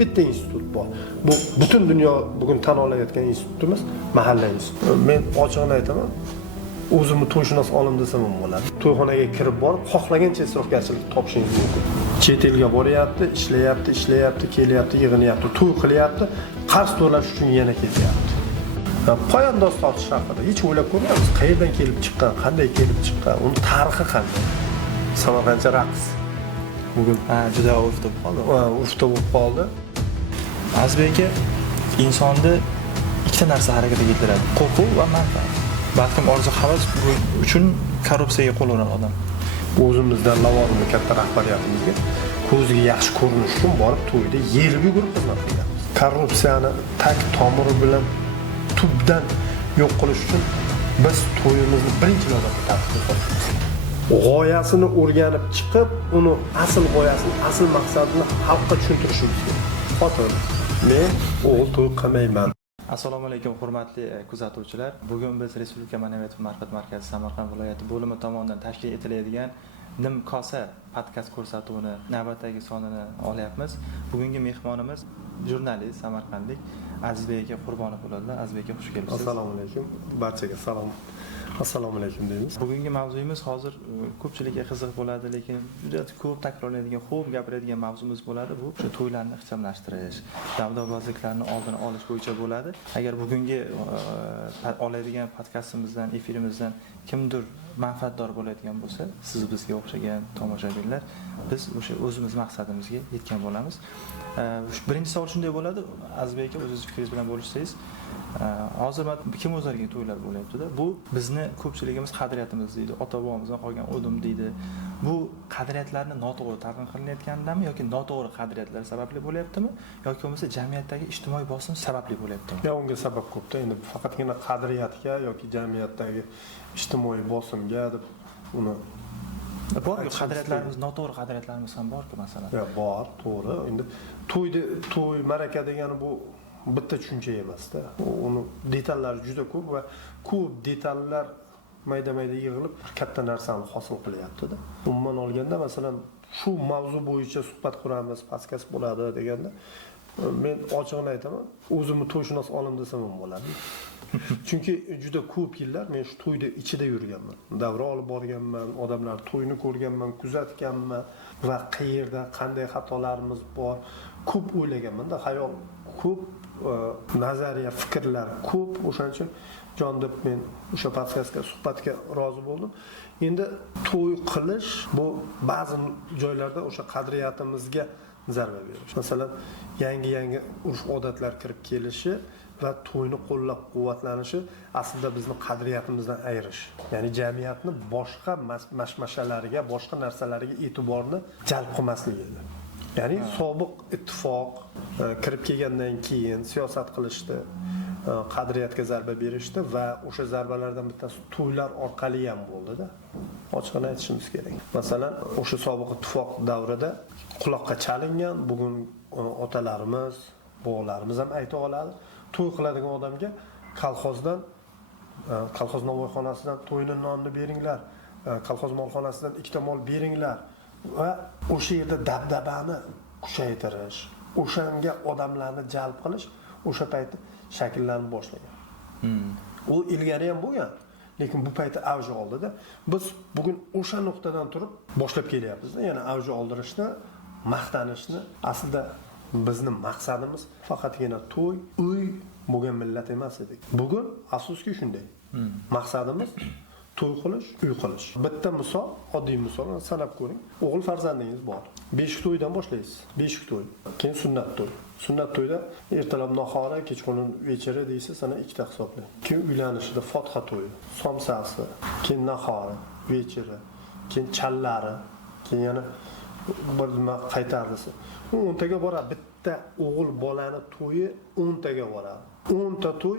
bitta institut bor. Bu butun dunyo bugun tan olayotgan institutimiz mahalla instituti. Men ochig'ini aytaman, o'zimni to'yshunos olim desam ham bo'ladi. To'yxonaga kirib borib, xohlagancha isrofgarchilik topishingiz mumkin. Chet elga boryapti, ishlayapti, kelyapti, yig'inyapti, to'y qilyapti, qarz to'lash uchun yana kelyapti. Poyandoz sotish haqida hech o'ylab ko'rmayapsiz. Qayerdan kelib chiqqan, qanday kelib chiqqan, uni tarixi qanday? Samarqandcha raqs. Bugun juda urfda bo'lib qoldi. Urfda bo'lib qoldi. Azbek aka insonni ikkita narsa harakatga keltiradi: qo'rquv va manfaat. Balkim orzu-havas uchun korrupsiyaga qo'l uradi odam. O'zimizdan lavozimli katta rahbariyatimizga ko'ziga yaxshi ko'rinish uchun borib to'yda yelib yugurib xizmat qilyapmiz. Korrupsiyani tag tomiri bilan tubdan yo'q qilish uchun biz to'yimizni birinchi navbatda tartibga qo'yamiz. G'oyasini o'rganib chiqib, uni asl g'oyasini, asl maqsadini xalqqa tushuntirishimiz kerak. Xotin, men o'g'il to'y qilmayman. Assalomu alaykum hurmatli kuzatuvchilar. Bugun biz Respublika Ma'naviyat va ma'rifat markazi Samarqand viloyati bo'limi tomonidan tashkil etiladigan Nimkosa podkast ko'rsatuvini navbatdagi sonini olyapmiz. Bugungi mehmonimiz jurnalist, samarqandlik Azizbek aka Qurbonov bo'ladilar. Azizbek aka xush kelibsiz. Assalomu alaykum. Barchaga salom. Assalomu alaykum deymiz. Bugungi mavzuyimiz hozir ko'pchilikga qiziq bo'ladi, lekin juda ko'p takrorlanadigan, xo'p gapiradigan mavzuyimiz bo'ladi. Bu o'sha to'ylarni ixchamlashtirish, davdabozliklarni oldini olish bo'yicha bo'ladi. Agar bugungi oladigan podkastimizdan, efirimizdan kimdir manfaatdor bo'ladigan bo'lsa, siz bizga o'xshagan tomoshabinlar, biz o'sha o'zimiz maqsadimizga yetgan bo'lamiz. Birinchi savol shunday bo'ladi, Azizbek aka o'zingiz fikringiz bilan bo'lishsangiz, hozir kim o'zlariga to'ylar bo'lyapti-da. Bu bizni ko'pchiligimiz qadriyatimiz deydi, ota-bobomizdan qolgan o'dim deydi. Bu qadriyatlarni noto'g'ri talqin qilinayotgandanmi yoki noto'g'ri qadriyatlar sababli bo'lyaptimi yoki bo'lmasa jamiyatdagi ijtimoiy bosim sababli bo'lyaptimi? Ya unga sabab ko'pda. Endi faqatgina qadriyatga yoki jamiyatdagi ijtimoiy bosimga deb uni bor-ku, qadriyatlarimiz, noto'g'ri qadriyatlarimiz ham bor-ku masalan. Ya bor, to'g'ri. Endi to'y maraka degani bu bitta tushuncha emas-da. Uni detallari juda ko'p va ko'p detallar mayda-mayda yig'ilib katta narsani hosil qilyapti-da. Umuman olganda, masalan, shu mavzu bo'yicha suhbat quramiz, podkast bo'ladi deganda, men ochig'ini aytaman, o'zimni to'yshunos olim desam ham bo'ladi. Chunki juda ko'p yillar men shu to'yda ichida yurganman. Davra olib borganman, odamlar to'yini ko'rganman, kuzatganman va qayerda qanday xatolarimiz bor, ko'p o'ylaganman-da, xayol ko'p, nazariya, fikrlar ko'p. O'shaning uchun jon deb men o'sha podkastga, suhbatga rozi bo'ldim. Endi to'y qilish bu ba'zi joylarda o'sha qadriyatimizga zarba berish. Masalan, yangi urf-odatlar kirib kelishi va to'yni qo'llab-quvvatlanishi aslida bizni qadriyatimizdan ayirish. Ya'ni jamiyatni boshqa mashmashalariga, boshqa narsalarga e'tiborni jalb qilmasligi edi. Ya'ni sobiq ittifoq kirib kelgandan keyin siyosat qilishdi, qadriyatga zarba berishdi va o'sha zarbalardan bittasi to'ylar orqali ham bo'ldi-da. Ochiqini aytishimiz kerak. Masalan, o'sha sobiq ittifoq davrida quloqqa chalingan, bugun otalarimiz, bobolarimiz ham ayta oladi. To'y qiladigan odamga kolxoz novvoyxonasidan to'yni nonni beringlar, kolxoz molxonasidan ikkita mol beringlar va o'sha yerda dabdabani kuchaytirish, o'shanga odamlarni jalb qilish o'sha paytda shakllanib boshlagan. U ilgari ham bo'lgan, lekin bu paytda avj oldida. Biz bugun o'sha nuqtadan turib boshlab kelyapmiz. Ya'ni avj oldirishni, maqtanishni. Aslida bizning maqsadimiz faqatgina to'y, uy bo'lgan millat emas edik. Bugun afsuski shunday. Maqsadimiz to'y qilish, uy qilish. Bitta misol, oddiy misol sanab ko'ring. O'g'il farzandingiz bor. Beshik to'ydan boshlaysiz. Beshik to'y, keyin sunnat to'y. Sunnat to'yda ertalab nahora, kechqurun vecheri deysiz, sana ikkita hisoblang. Keyin uylanishida Fotiha to'yi, somsasi, keyin nahora, vecheri, keyin challari, keyin yana bir nima qaytardisi. 10 taga boradi. Bitta o'g'il bolani to'yi 10 taga boradi. 10 ta to'y,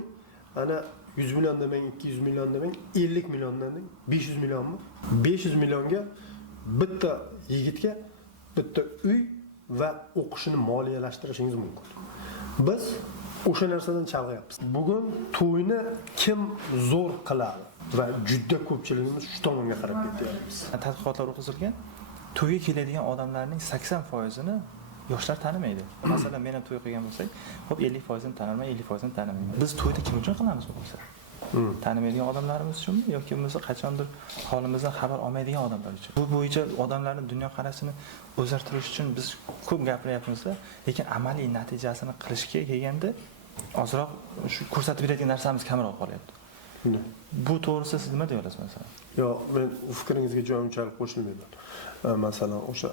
ana 100 million demang, 200 million demang, 50 milliondan deng, 500 millionmi? 500 millionga bitta yigitga bitta uy va o'qishini moliyalashtirishingiz mumkin. Biz o'sha narsadan chalg'ayapmiz. Bugun to'yni kim zo'r qiladi va juda ko'pchiligimiz shu tomonga qarab ketyapmiz. Tadqiqotlar o'tkazilgan, to'yga keladigan odamlarning 80%ni yoshlar tanimaydi. Masalan, men ham to'y qilgan bo'lsak, xo'p 50% tanirman, 50% tanimayman. Biz to'yni kim uchun qilamiz bo'lsa? Tanimaydigan odamlarimiz uchunmi yoki bo'lmasa qachondir holimizdan xabar olmaydigan odamlar uchun? Bu bo'yicha odamlarning dunyoqarashini o'zgartirish uchun biz ko'p gapiryapmiz, lekin amaliy natijasini qilishga kelganda ozroq shu ko'rsatib beradigan narsamiz kamroq qolyapti. Bu to'g'risida siz nima deya olasiz masalan? Yo'q, men fikringizga juda unchalik qo'shilmayman. Masalan, o'sha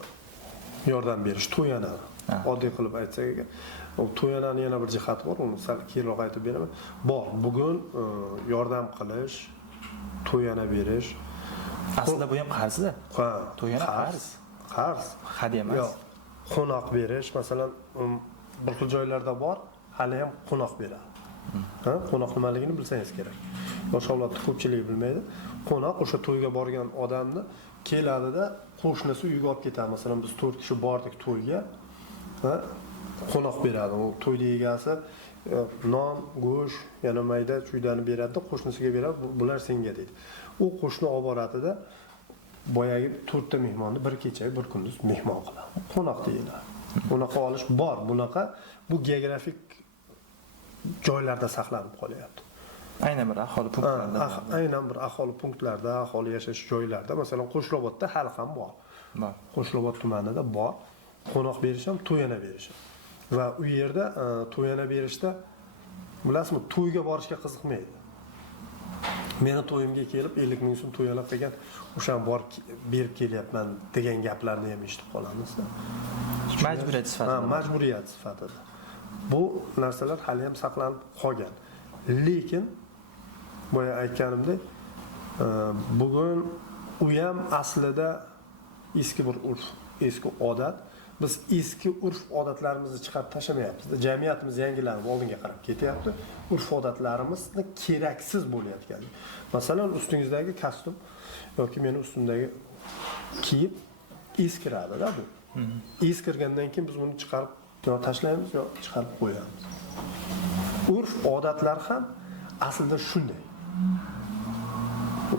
yordam berish to'yana oddiy qilib aytsak ekan, to'yanani yana bir jihati bor, uni sal keyinroq aytib beraman. Bor, bugun yordam qilish, to'yana berish. Aslida bu ham qarzda. Ha, to'yana qarz. Hadya emas. Yo'q, qo'noq berish, masalan, bir xil joylarda bor, hali ham qo'noq beradi. Ha, qo'noq nimaligini bilsangiz kerak. Boshqa avlodda ko'pchilik bilmaydi. Qo'noq o'sha to'yga borgan odamni keladida qo'shnisi uyga olib ketadi. Masalan, biz 4 kishi bordik to'yga. Ha, qo'noq beradi. U to'yning egasi non, go'sht, yana mayda chuydani beradi, qo'shnisiga beradi. Bular senga deydi. U qo'shni olib boradida boyagi 4 ta mehmonni bir kecha, bir kunduz mehmon qiladi. Qo'noq deyiladi. Bunaqa olish bor. Bunaqa bu geografik joylarda saqlanib qolyapti. Aynan bir aholi punktlarida. Aynan bir aholi punktlarda, aholi yashash joylarida, masalan, Qo'shrobodda hali ham bor. Qo'shrobod tumanida bor. Qo'noq berish ham, to'yana berish. Va u yerda to'yana berishda bilasizmi, to'yga borishga qiziqmaydi. Meni to'yimga kelib 50 ming so'm to'yana qilgan, o'shan bor berib kelyapman degan gaplarni ham eshitib qolamiz. Majburiyat sifatida. Majburiyat sifatida. Bu narsalar hali ham saqlanib qolgan. Lekin boya aytganimdek, bugun u ham aslida eski bir urf, eski odat. Biz eski urf odatlarimizni chiqarib tashlamayapmiz. Jamiyatimiz yangilanib oldinga qarab ketyapti. Urf odatlarimizni keraksiz bo'layotgan. Masalan, ustingizdagi kostyum yoki meni ustimdagi kiyim eskiradi-da bu. Eskirgandan keyin biz buni chiqarib yo tashlaymiz yo chiqarib qo'yamiz. Urf odatlar ham aslida shunday.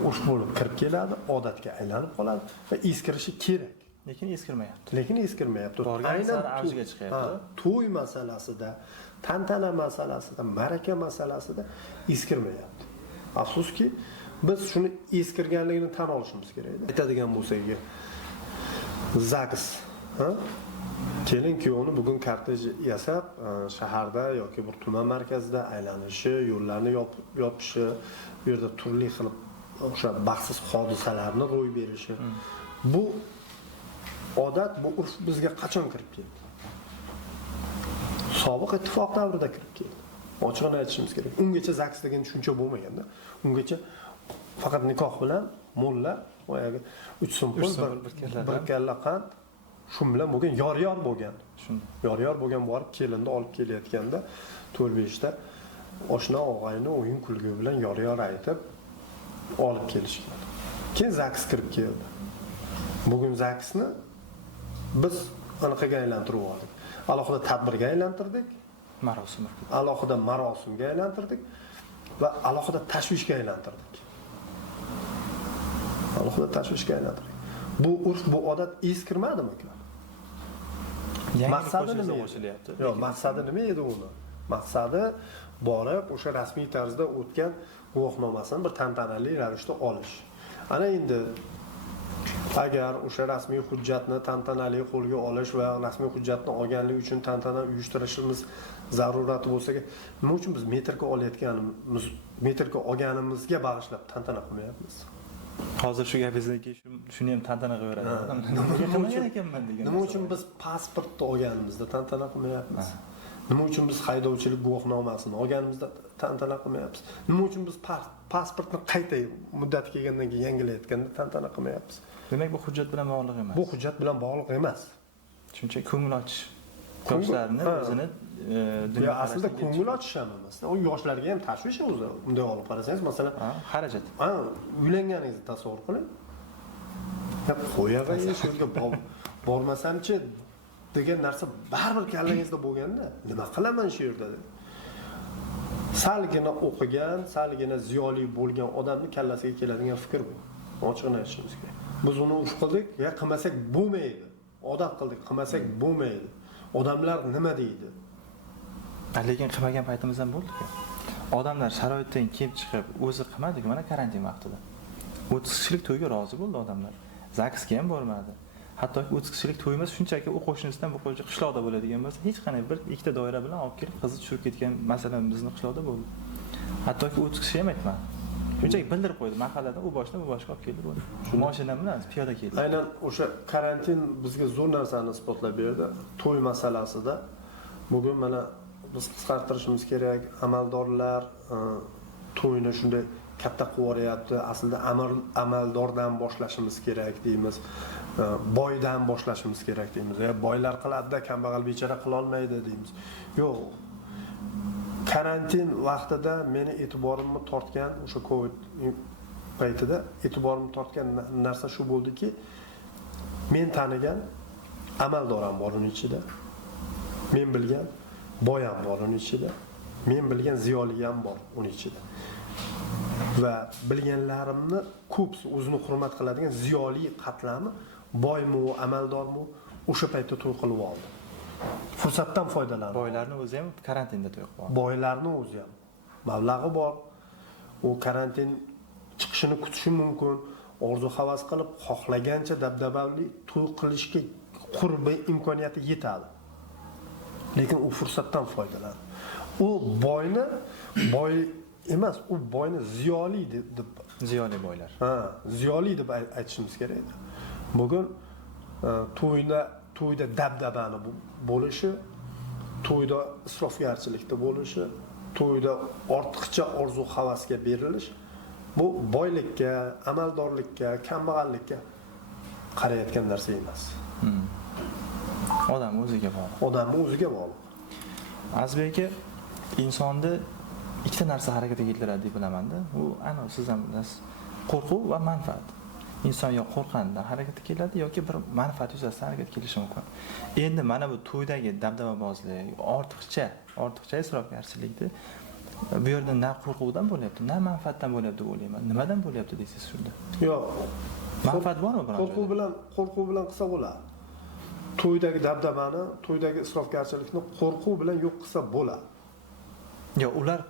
Urf bo'lib kirib keladi, odatga aylanib qoladi va eskirishi kerak. Lekin eskirmayapti. Aynan avjiga chiqyapti. To'y masalasida, tantana masalasida, maraka masalasida eskirmayapti. Afsuski, biz shuni eskirganligini tan olishimiz kerak edi. Aytadigan bo'lsak, ZAGS, kelin-kuyovni bugun kortej yasab, shaharda yoki bir tuman markazida aylanishi, yo'llarni yopishi, bu yerda turli xil o'sha baxtsiz hodisalarni ro'y berishi. Bu odat, bu urf bizga qachon kirib keldi? Sobiq ittifoq davrida kirib keldi. Ochiqni aytishimiz kerak. Ungacha ZAGS degan tushuncha bo'lmaganda, ungacha faqat nikoh bilan mo'lla boyagi 3 so'm pul, bir kalla qand shu bilan bo'lgan, yor bo'lgan. Yor bo'lgan borib kelinni olib kelayotganda 4-5 ta oshna og'ayni o'yin kulgi bilan yor aytib olib kelishgan. Keyin ZAGS kirib keldi. Bugun ZAGSni biz anaqaga aylantirib oldik. Alohida tadbirga aylantirdik, alohida marosimga aylantirdik va alohida tashvishga aylantirdik. Bu urf, bu odat eskirmadimi? Maqsadi nima bo'lishyapti? Yo'q, maqsadi nima edi uni? Maqsadi borib o'sha rasmiy tarzda o'tgan guvohnomasini bir tantanali ravishda olish. Ana endi agar o'sha rasmiy hujjatni tantanali qo'lga olish va rasmiy hujjatni olganlik uchun tantana uyushtirishimiz zarurati bo'lsa, nima uchun biz metrga olganimizga bag'ishlab tantana qilmayapmiz? Hozir shu gapingizdan keyin shuni ham tantana qilaveradi. Nima uchun biz pasportni olganimizda tantana qilmayapmiz? Nima uchun biz haydovchilik guvohnomasini olganimizda tantana qilmayapmiz? Nima uchun biz pasportni qayta muddati kelgandan keyin yangilayotganda tantana qilmayapmiz? Demak, bu hujjat bilan bog'liq emas. Bu hujjat bilan bog'liq emas. Shuncha ko'ngil ochish. Yoshlarni o'zini dunyo aslida ko'ngil ochish ham emas. U yoshlarga ham tashvish o'zi. Bunday olib qarasangiz, masalan, xarajat. Uylanganingizni tasavvur qiling. Qo'yavering shu yerga bormasamchi degan narsa baribir kallangizda bo'lganda, nima qilaman shu yerda? Salgina o'qigan, salgina ziyoli bo'lgan odamni kallasiga keladigan fikr bu. Ochiqni aytishimiz kerak. Biz uni urf qildik, qilmasak bo'lmaydi. Odat qildik, qilmasak bo'lmaydi. odamlar nima deydi? Lekin qilmagan paytimiz ham bo'ldi-ku. Odamlar sharoitdan kelib chiqib, o'zi qilmadi-ku mana karantin vaqtida. 30 kishilik to'yga rozi bo'ldi odamlar. Zaksga ham bormadi. Hattoki 30 kishilik to'y emas, shunchaki u qo'shnisidan bu qo'shni qishloqda bo'ladigan bo'lsa, hech qanday bir ikkita doira bilan olib kelib qizni tushirib ketgan masalan bizning qishloqda bo'ldi. Hattoki 30 kishi ham aytmadi. Shunchaki bildirib qo'ydi mahalladan u boshdan bu boshqa olib keldi bo'ldi. Shu mashina bilan piyoda keldi. Aynan o'sha karantin bizga zo'r narsani isbotlab berdi. To'y masalasida bugun mana biz qisqartirishimiz kerak. Amaldorlar to'yni shunday katta qilib yuboryapti. Aslida amaldordan boshlashimiz kerak deymiz. Boydan boshlashimiz kerak deymiz. Boylar qiladi-da, kambag'al bechara qila olmaydi deymiz. Yo'q. Karantin vaqtida meni e'tiborimni tortgan o'sha Covid paytida e'tiborimni tortgan narsa shu bo'ldiki, men tanigan amaldor ham bor uning ichida. Men bilgan boy ham bor uning ichida. Men bilgan ziyoli ham bor uning ichida. Va bilganlarimni ko'psi o'zini hurmat qiladigan ziyoli qatlami boymi, amaldormi o'sha paytda to'y qilib oldi. Fursatdan foydalandi. Boylarning o'zi ham karantinda to'y qilib oldi. Boylarning o'zi ham mablag'i bor. U karantin chiqishini kutishi mumkin. Orzu havas qilib, xohlagancha dabdabali to'y qilishga qurbi imkoniyati yetadi. Lekin u fursatdan foydalandi. U boyni boy emas, u boyni ziyoli deb ziyoli boylar. Ziyoli deb aytishimiz kerak edi. Bugun to'yda dabdabani bo'lishi, to'yda isrofgarchilikda bo'lishi, to'yda ortiqcha orzu havasga berilish bu boylikka, amaldorlikka, kambag'allikka qarayotgan narsa emas. Odam o'ziga bog'liq. Odamni o'ziga bog'liq. Azbek aka, insonni ikkita narsa harakatga keltiradi deb bilaman-da. U ana siz ham bilasiz, qo'rquv va manfaat. Inson yo qo'rqqandan harakatga keladi yoki bir manfaat yuzasidan harakatga kelishi mumkin. Endi mana bu to'ydagi dabdababozlik, ortiqcha isrofgarchilikni bu yerda na qo'rquvdan bo'lyapti, na manfaatdan bo'lyapti deb o'ylayman. Nimadan bo'lyapti deysiz shunda? Yo'q. Manfaat bormi biroq? Qo'rquv bilan qilsa bo'ladi. To'ydagi dabdabani, to'ydagi isrofgarchilikni qo'rquv bilan yo'q qilsa bo'ladi. Yo, ular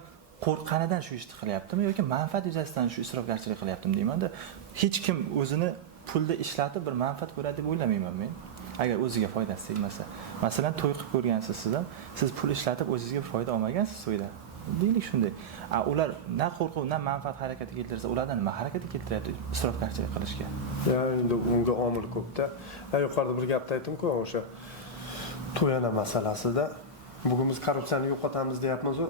qo'rqqanidan shu ishni qilyaptimi yoki manfaat yuzasidan shu isrofgarchilik qilyaptimi deyman-da. Hech kim o'zini pulda ishlatib bir manfaat ko'radi deb o'ylamayman men. Agar o'ziga foydasi tegmasa. Masalan, to'y qilib ko'rgansiz siz ham, siz pul ishlatib o'zingizga foyda olmagansiz to'yda. Deylik shunday. Ular na qo'rquv, na manfaat harakatga keltirsa, ulardan nima harakatga keltiryapti isrofgarchilik qilishga? Endi unga omil ko'p-da. Yuqorida bir gapni aytdim-ku, o'sha to'yana masalasida bugun biz korrupsiyani yo'qotamiz deyapmiz-ku.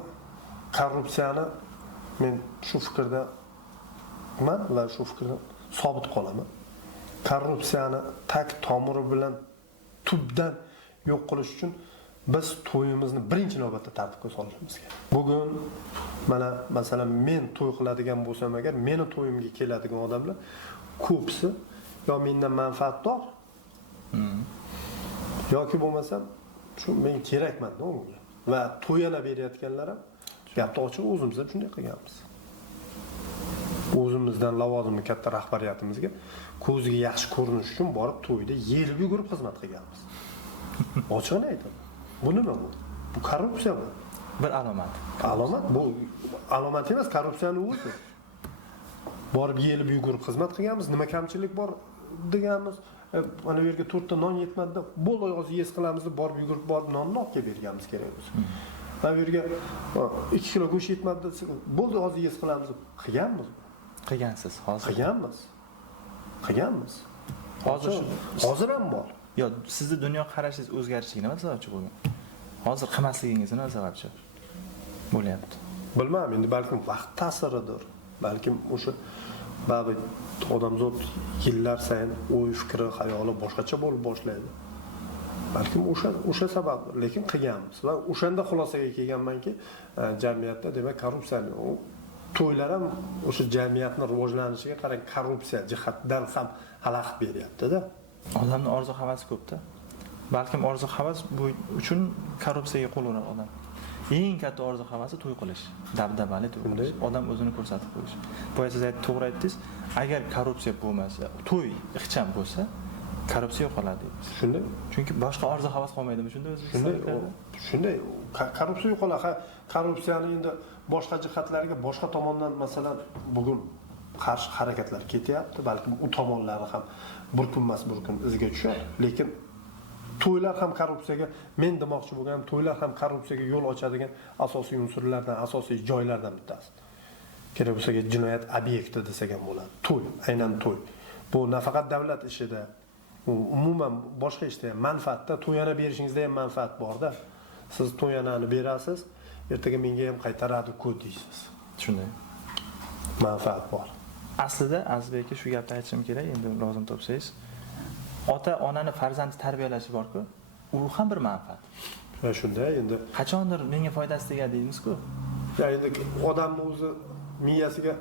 Korrupsiyani men shu fikrdaman va shu fikrda sobit qolaman. Korrupsiyani tak tomiri bilan tubdan yo'q qilish uchun biz to'yimizni birinchi navbatda tartibga solishimiz kerak. Bugun mana masalan men to'y qiladigan bo'lsam agar, meni to'yimga keladigan odamlar ko'psi yo mendan manfaatdor yoki bo'lmasam shu men kerakman-da unga. Va to'yana berayotganlar ham gapni ochib o'zimiz ham shunday qilganmiz. O'zimizdan lavozimli katta rahbariyatimizga ko'ziga yaxshi ko'rinish uchun borib to'yda yelib yugurib xizmat qilganmiz. Ochig'ini aytaman. Bu nima bu? Bu korrupsiya bu. Bir alomat. Alomat bu alomat emas, korrupsiyaning o'zi. Borib yelib yugurib xizmat qilganmiz, nima kamchilik bor deganmiz. Mana bu yerga 4 ta non yetmadi, bo'ldi hozir yes qilamiz deb borib yugurib borib nonni olib kelib berganmiz kerak o'zi. Mana bu yerga 2 kilo go'sht yetmadi, bo'ldi hozir yes qilamiz deb qilganmiz. Qilgansiz hozir. Qilganmiz. Hozir ham bor. Yo, sizni dunyo qarashingiz o'zgarishiga nima sababchi bo'lgan? Hozir qilmasligingiz nima sababchi bo'lyapti? Bilmadim, endi balkim vaqt ta'siridir. Balkim o'sha ba'zi odamzod yillar sayin o'y, fikri, xayoli boshqacha bo'lib boshlaydi. Balkim o'sha sabab, lekin qilganmiz va o'shanda xulosaga kelganmanki, jamiyatda demak korrupsiyani to'ylar ham o'sha jamiyatning rivojlanishiga qarang korrupsiya jihatdan ham xalaqit beryapti-da. Odamning orzu havasi ko'p-da. Balkim orzu havas bu uchun korrupsiyaga qo'l uradi odam. Eng katta orzu havasi to'y qilish, dabdabali to'y qilish, odam o'zini ko'rsatib qo'yish. Boya siz to'g'ri aytdingiz, agar korrupsiya bo'lmasa, to'y ixcham bo'lsa, korrupsiya yo'qoladi deymiz. Shunday. Chunki boshqa orzu havas qolmaydimi shunda Shunday, O'zbekistonda? shunday korrupsiya yo'qoladi. Korrupsiyani endi boshqa jihatlariga boshqa tomondan masalan bugun qarshi harakatlar ketyapti, balkim u tomonlari ham bir kunmas bir kun izga tushadi, lekin to'ylar ham korrupsiyaga, men demoqchi bo'lganim, to'ylar ham korrupsiyaga yo'l ochadigan asosiy unsurlardan, asosiy joylardan bittasi. Kerak bo'lsa jinoyat obyekti desak ham bo'ladi. To'y, aynan to'y. Bu nafaqat davlat ishida, umuman boshqa ishda ham manfaatda, to'yana berishingizda ham manfaat bor-da. Siz to'yanani berasiz, ertaga menga ham qaytaradi-ku deysiz. Shunday. Manfaat bor. Aslida Azizbek aka shu gapni aytishim kerak, endi lozim topsangiz. Ota-onani farzandi tarbiyalashi bor-ku, u ham bir manfaat. Shunday, endi Qachondir menga foydasi tegadi deymiz-ku. ya endi odamning o'zi miyasiga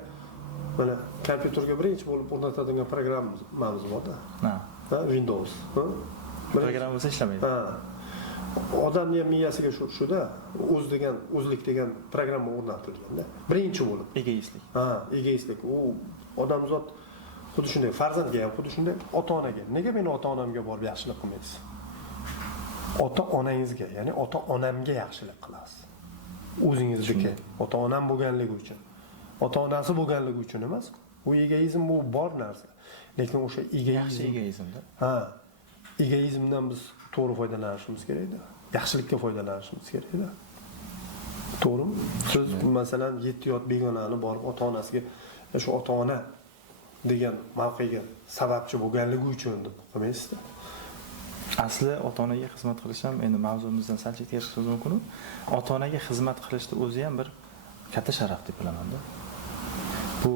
mana kompyuterga birinchi bo'lib o'rnatadigan programmamiz bor-da. Ha. Windows. Program bo'lsa ishlamaydi. Ha. Odamning miyasiga shu-da, o'zlik degan programma o'rnatilganda. Birinchi bo'lib. Egoistlik. Ha, egoistlik. U odamzod xuddi shunday, farzandga ham xuddi shunday, ota-onaga. Nega meni ota-onamga borib yaxshilik qilmaysiz? Ota-onangizga, ya'ni ota-onamga yaxshilik qilasiz. O'zingizniki, ota-onam bo'lganligi uchun. Ota-onasi bo'lganligi uchun emas. U egoizm bu bor narsa. Lekin o'sha Yaxshi egoizmda. Ha, egoizmdan biz to'g'ri foydalanishimiz kerak-da. Yaxshilikka foydalanishimiz kerak-da. To'g'rimi? Siz masalan 7 yot begonani borib ota-onasiga shu ota-ona degan mavqega sababchi bo'lganligi uchun deb qilmaysiz-da. Asli ota-onaga xizmat qilish ham endi mavzumizdan sal chetga chiqish mumkin. Ota-onaga xizmat qilishni o'zi ham bir katta sharaf deb bilaman-da. Bu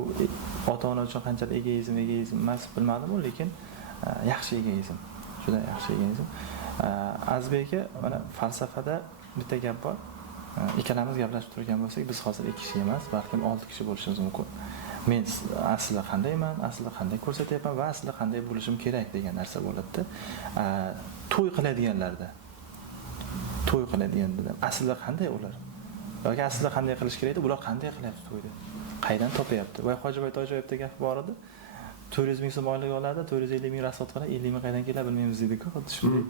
ota-ona uchun qanchalik egoizm emas bilmadim-ku, lekin yaxshi egoizm. Juda yaxshi egoizm. Azizbek aka, mana falsafada bitta gap bor. Ikkalamiz gaplashib turgan bo'lsak, biz hozir 2 kishi emas, balkim 6 kishi bo'lishimiz mumkin. Men aslida qandayman, aslida qanday ko'rsatyapman va aslida qanday bo'lishim kerak degan narsa bo'ladi-da. To'y qiladiganlarda aslida qanday ular? Yoki aslida qanday qilish kerak edi, bular qanday qilyapti to'yda? Qaydan topyapti? Voy Hojiboy To'yjoyevda gap bor edi. 400 ming so'm oylik oladi, 450 ming rasxod qiladi, 50 ming qaydan keladi bilmaymiz deydi-ku, xuddi shunday.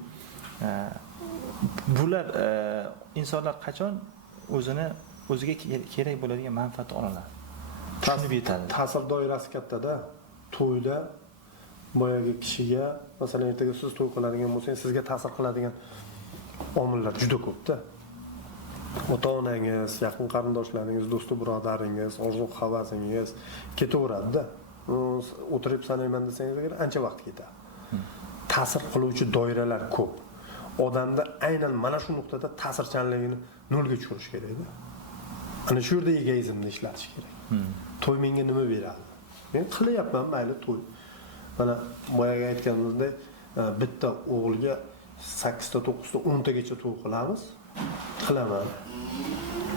Bular insonlar qachon o'ziga kerak bo'ladigan manfaatni oladi? Tushunib yetadi. Ta'sir doirasi katta-da. To'yda boyagi kishiga, masalan, ertaga siz to'y qiladigan bo'lsangiz, sizga ta'sir qiladigan omillar juda ko'p-da. Ota-onangiz, yaqin qarindoshlaringiz, do'stu birodaringiz, orzu-havasingiz ketaveradi-da. O'tirib sanayman desangiz agar ancha vaqt ketadi. Ta'sir qiluvchi doiralar ko'p. Odamda aynan mana shu nuqtada ta'sirchanligini nolga tushirish kerak-da. Ana shu yerda egoizmni ishlatish kerak. To'y menga nima beradi? Men qilyapman, mayli to'y. Mana boyaga aytganimizdek, bitta o'g'ilga 8 ta, 9 ta, 10 tagacha to'y qilamiz. Qilaman.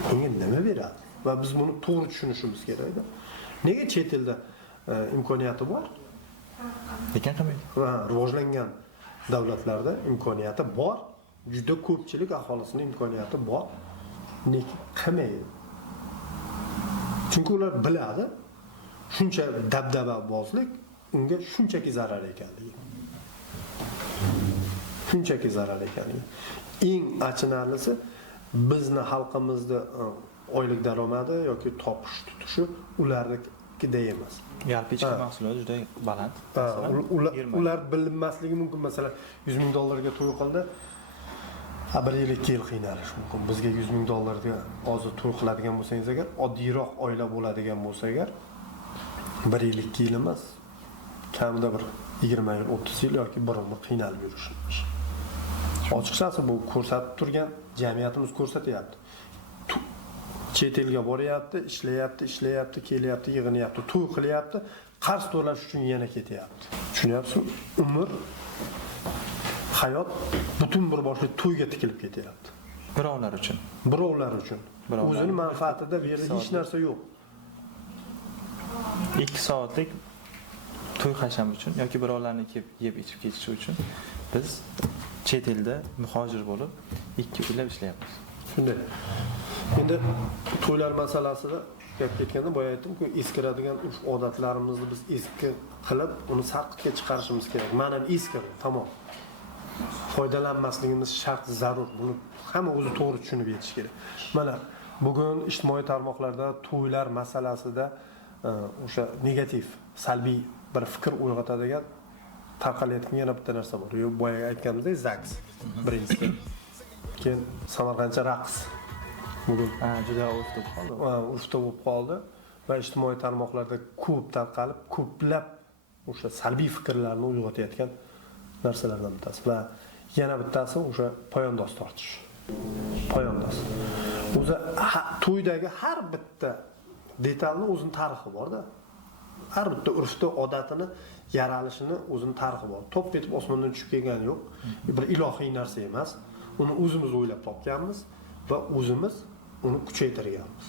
Menga nima beradi? Va biz buni to'g'ri tushunishimiz kerak-da. Nega chet elda imkoniyati bor? Lekin qilmaydi. Va rivojlangan davlatlarda imkoniyati bor. Juda ko'pchilik aholisining imkoniyati bor. Lekin qilmaydi. Chunki ular biladi, shuncha dabdababozlik unga shunchaki zarar ekanligi. Shunchaki zarar ekanligi. Eng achinarlisi bizni xalqimizda oylik daromadi yoki topish tutishi ularnikida emas. Yalpi ichki mahsulot juda baland. Ular bilinmasligi mumkin. Masalan, 100 ming dollarga to'y qildi. 1 yil qiynalish mumkin. Bizga 100 ming dollarga hozir to'y qiladigan bo'lsangiz agar, oddiyroq oila bo'ladigan bo'lsa agar 1 yil emas, kamida bir 20 yil, 30 yil yoki bir umr qiynalib yurishimiz. Ochiqchasi bu ko'rsatib turgan jamiyatimiz ko'rsatyapti. Chet elga boryapti, ishlayapti, kelyapti, yig'inyapti, to'y qilyapti, qarz to'lash uchun yana ketyapti. Tushunyapsizmi? Umr, hayot butun bir boshli to'yga tikilib ketyapti. Birovlar uchun. O'zini manfaatida bu yerda hech narsa yo'q. 2 soatlik to'y hasham uchun yoki birovlarni kelib yeb ichib ketishi uchun biz chet elda muhojir bo'lib 2 yillab ishlayapmiz. Shunday. Endi to'ylar masalasida gap ketganda boya aytdim-ku, eskiradigan urf odatlarimizni biz eski qilib, uni sarqitga chiqarishimiz kerak. Ma'nan eski, tamom. Foydalanmasligimiz shart zarur. Buni hamma o'zi to'g'ri tushunib yetish kerak. Mana bugun ijtimoiy tarmoqlarda to'ylar masalasida o'sha negativ, salbiy bir fikr uyg'otadigan tarqalayotgan yana bitta narsa bor. Boya aytganimizdek ZAGS birinchisi. Keyin Samarqandcha raqs. Bugun juda urfda qoldi. Urfda bo'lib qoldi va ijtimoiy tarmoqlarda ko'p tarqalib, ko'plab o'sha salbiy fikrlarni uyg'otayotgan narsalardan bittasi va yana bittasi o'sha poyandoz tortish. Poyandoz. O'zi to'ydagi har bitta detalni o'zining tarixi bor-da. Har bitta urfda odatini yaralishini o'zining tarixi bor. Top etib osmondan tushib kelgani yo'q. Bir ilohiy narsa emas. Uni o'zimiz o'ylab topganmiz va o'zimiz uni kuchaytirganmiz.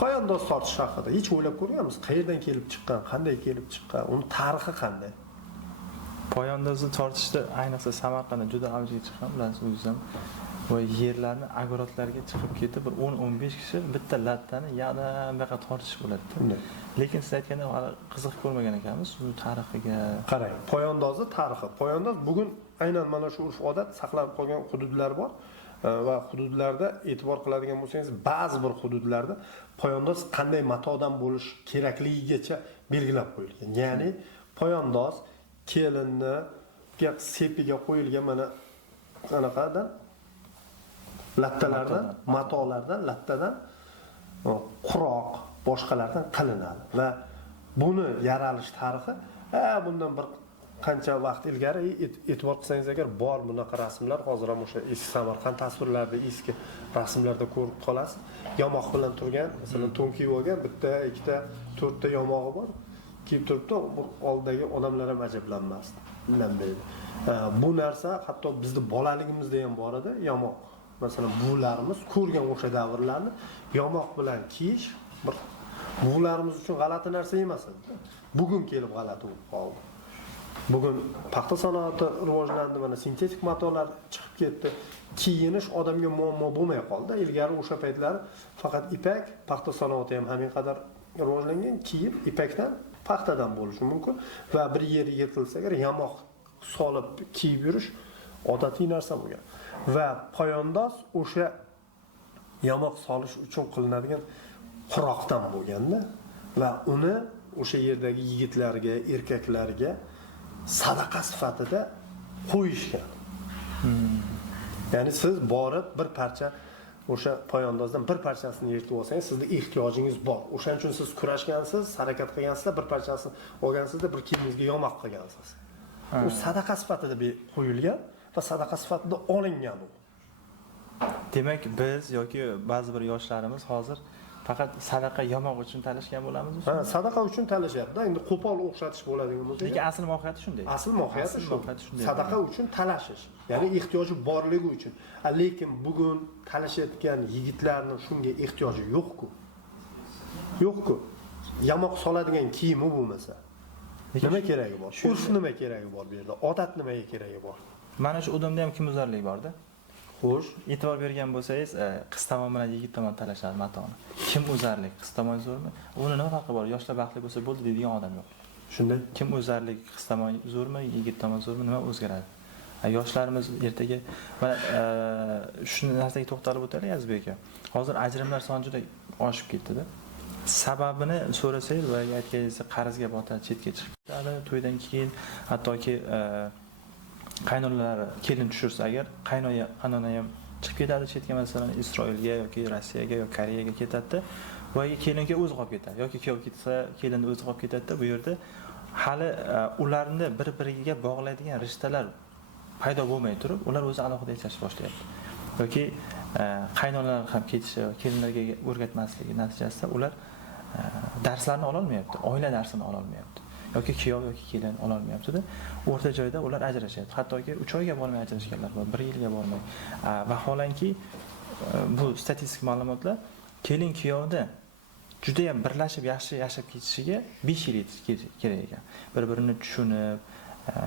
Poyandoz tortish haqida hech o'ylab ko'rganmiz? Qayerdan kelib chiqqan, qanday kelib chiqqan, uni tarixi qanday? Poyandozni tortishda ayniqsa Samarqandda juda avjiga chiqqan, bilasiz o'zim. Va yerlarni agorotlarga chiqib ketib bir 10-15 kishi bitta lattani yana buyoqqa tortish bo'ladi. Lekin siz aytganda hali qiziq ko'rmagan ekanmiz bu tarixiga. Qarang, poyandozni tarixi. Poyandoz bugun aynan mana shu urf odat saqlanib qolgan hududlar bor va hududlarda e'tibor qiladigan bo'lsangiz, ba'zi bir hududlarda poyandoz qanday matodan bo'lish kerakligigacha belgilab qo'yilgan. Ya'ni poyandoz kelinni sepiga qo'yilgan mana qanaqadan lattalardan, matolardan, lattadan quroq boshqalardan qilinadi va buni yaralish tarixi bundan bir qancha vaqt ilgari e'tibor qilsangiz agar bor bunaqa rasmlar, hozir ham o'sha eski Samarqand tasvirlarida, eski rasmlarda ko'rib qolasiz. Yamoq bilan turgan, masalan, to'n kiyib olgan bitta, ikkita, to'rtta yamog'i bor. Kiyib turibdi, oldidagi odamlar ham ajablanmasdi. Bilmaydi. Bu narsa hatto bizning bolaligimizda ham bor edi, yamoq. Masalan, buvilarimiz ko'rgan o'sha davrlarni yamoq bilan kiyish bir buvilarimiz uchun g'alati narsa emas edi. Bugun kelib g'alati bo'lib qoldi. Bugun paxta sanoati rivojlandi, mana sintetik matolar chiqib ketdi. Kiyinish odamga muammo bo'lmay qoldi. Ilgari o'sha paytlar faqat ipak, paxta sanoati ham hamin qadar rivojlangan, kiyib ipakdan, paxtadan bo'lishi mumkin va bir yeri yetilsa agar yamoq solib kiyib yurish odatiy narsa bo'lgan. Va poyandoz o'sha yamoq solish uchun qilinadigan quroqdan bo'lganda va uni o'sha yerdagi yigitlarga, erkaklarga sadaqa sifatida qo'yishgan. Ya'ni siz borib bir parcha o'sha poyandozdan bir parchasini yirtib olsangiz, sizning ehtiyojingiz bor. O'shaning uchun siz kurashgansiz, harakat qilgansiz, bir parchasini olgansizda bir kiyimingizga yamoq qilgansiz. U sadaqa sifatida qo'yilgan va sadaqa sifatida olingan u. Demak, biz yoki ba'zi bir yoshlarimiz hozir faqat sadaqa yamoq uchun talashgan bo'lamiz. Sadaqa uchun talashyapti. Endi qo'pol o'xshatish bo'ladigan bo'lsa, lekin asl mohiyati shunday. Asl mohiyati shunday. Sadaqa uchun talashish, ya'ni ehtiyoji borligi uchun. Lekin bugun talashayotgan yigitlarning shunga ehtiyoji yo'q-ku. Yo'q-ku. Yamoq soladigan kiyimi bo'lmasa, nima keragi bor? Urf nima keragi bor bu yerda? Odat nimaga keragi bor? Mana shu odamda ham kimuzarlik bor-da. Xo'sh, e'tibor bergan bo'lsangiz, qiz tomon bilan yigit tomon talashadi matoni. Kim o'zarlik, qiz tomon zo'rmi? Uni nima farqi bor? Yoshlar baxtli bo'lsa bo'ldi deydigan odam yo'q. Shunday. Kim o'zarlik, qiz tomon zo'rmi, yigit tomon zo'rmi, nima o'zgaradi? Yoshlarimiz ertaga mana shu narsaga to'xtalib o'taylik Azizbek aka. Hozir ajrimlar soni juda oshib ketdi-da. Sababini so'rasangiz va aytganingizdek qarzga botadi, chetga chiqib ketadi, to'ydan keyin hattoki qaynonalar kelin tushirsa agar qaynona ham chiqib ketadi chetga, masalan Isroilga yoki Rossiyaga yoki Koreyaga ketadi va kelinga o'zi qolib ketadi yoki kuyov ketsa kelinni o'zi qolib ketadi. Bu yerda hali ularni bir-biriga bog'laydigan rishtalar paydo bo'lmay turib, ular o'zi alohida yashashni boshlayapti. Yoki qaynonalar ham ketishi, kelinlarga o'rgatmasligi natijasida ular darslarni ola olmayapti, oila darsini ola olmayapti. Yoki kuyov yoki kelin ola olmayapti-da. O'rta joyda ular ajrashyapti. Hattoki 3 oyga bormay ajrashganlar bor, 1 yilga bormay. Vaholanki bu statistik ma'lumotlar kelin kuyovda juda ham birlashib yaxshi yashab ketishiga 5 yil kerak ekan. Bir-birini tushunib,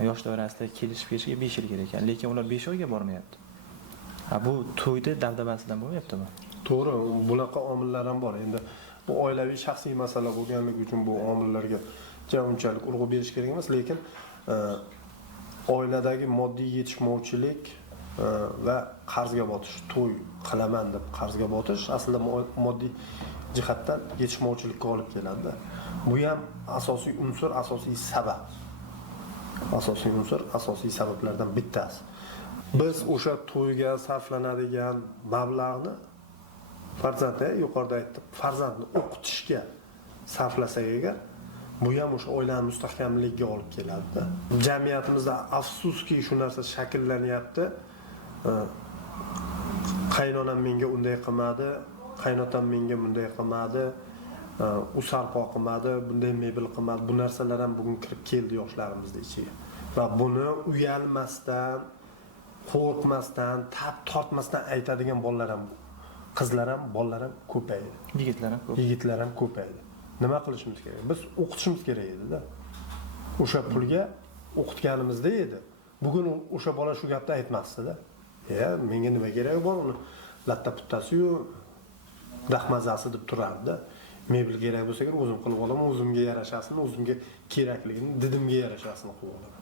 yosh doirasida kelishib ketishiga 5 yil kerak ekan. Lekin ular 5 oyga bormayapti. Bu to'yda dabdabasidan bo'lmayaptimi? To'g'ri, bunaqa omillar ham bor. Endi bu oilaviy shaxsiy masala bo'lganligi uchun bu omillarga unchalik urg'u berish kerak emas, lekin oiladagi moddiy yetishmovchilik va qarzga botish, to'y qilaman deb qarzga botish aslida moddiy jihatdan yetishmovchilikka olib keladi. Bu ham asosiy unsur, asosiy sabab. Asosiy unsur, asosiy sabablardan bittasi. Biz o'sha to'yga sarflanadigan mablag'ni farzandni, yuqorida aytdim, farzandni o'qitishga sarflasak agar, bu ham o'sha oilani mustahkamligiga olib keladi. Jamiyatimizda afsuski shu narsa shakllanyapti. Qaynonam menga unday qilmadi, qaynotam menga bunday qilmadi, u sarpo qilmadi, bunday mebel qilmadi. Bu narsalar ham bugun kirib keldi yoshlarimizning ichiga. Va buni uyalmasdan, qo'rqmasdan, tap tortmasdan aytadigan bolalar ham, qizlar ham, bolalar ham ko'paydi. Yigitlar ham ko'paydi. Nima qilishimiz kerak? Biz o'qitishimiz kerak edi-da. O'sha pulga o'qitganimizda edi. Bugun o'sha bola shu gapni aytmasdi-da. Menga nima keragi bor, uni latta puttasi-yu, dahmazasi deb turardi. Mebel kerak bo'lsa kerak o'zim qilib olaman, o'zimga yarashasini, o'zimga kerakligini, didimga yarashasini qilib olaman.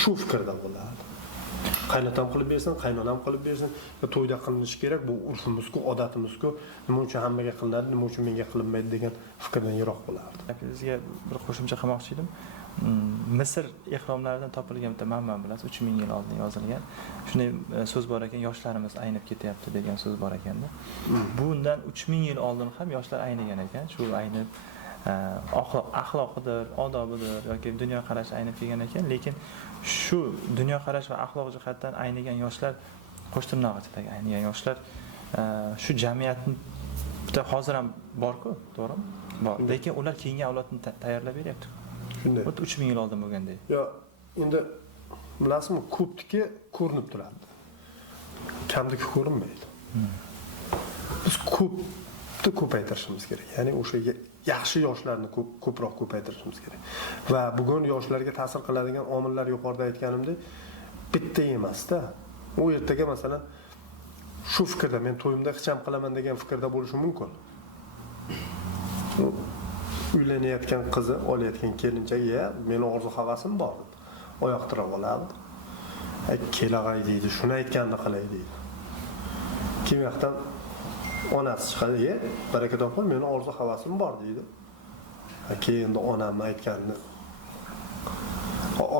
Shu fikrda bo'ladi. Qaynotam qilib bersin, qaynonam qilib bersin, to'yda qilinishi kerak, bu urfimiz-ku, odatimizku, nima uchun hammaga qilinadi, nima uchun menga qilinmaydi degan fikrdan yiroq bo'lardi. Sizga bir qo'shimcha qilmoqchi edim. Misr ehromlaridan topilgan bitta manba bilasiz, 3000 yil oldin yozilgan. Shunday so'z bor ekan, yoshlarimiz aynib ketyapti degan so'z bor ekanda. Bundan 3000 yil oldin ham yoshlar aynigan ekan. Shu aynib axloqidir, odobidir yoki dunyoqarashi aynib kelgan ekan, lekin shu dunyoqarash va axloq jihatdan aynigan yoshlar qo'shtirnoq ichidagi aynigan yoshlar shu jamiyatni bitta hozir ham bor-ku, to'g'rimi? Bor. Lekin ular keyingi avlodni tayyorlab beryapti. Shunday. 3000 yil oldin bo'lgandek. Yo, endi bilasizmi, ko'pniki ko'rinib turadi. Kamniki ko'rinmaydi. Biz ko'pni ko'paytirishimiz kerak. Ya'ni o'sha yaxshi yoshlarni ko'proq ko'paytirishimiz kerak. Va bugun yoshlarga ta'sir qiladigan omillar yuqorida aytganimdek bitta emas-da. U ertaga masalan shu fikrda men to'yimda xicham qilaman degan fikrda bo'lishi mumkin. Uylanayotgan qizi, olayotgan kelinchaga meni orzu-havasim bor. Oyoq tirab oladi. Kelag'ay deydi, shuni aytganini qilay deydi. Kim yoqdan onasi chiqadi, baraka topib, meni orzu-havasim bor deydi. Keyin endi onam aytganini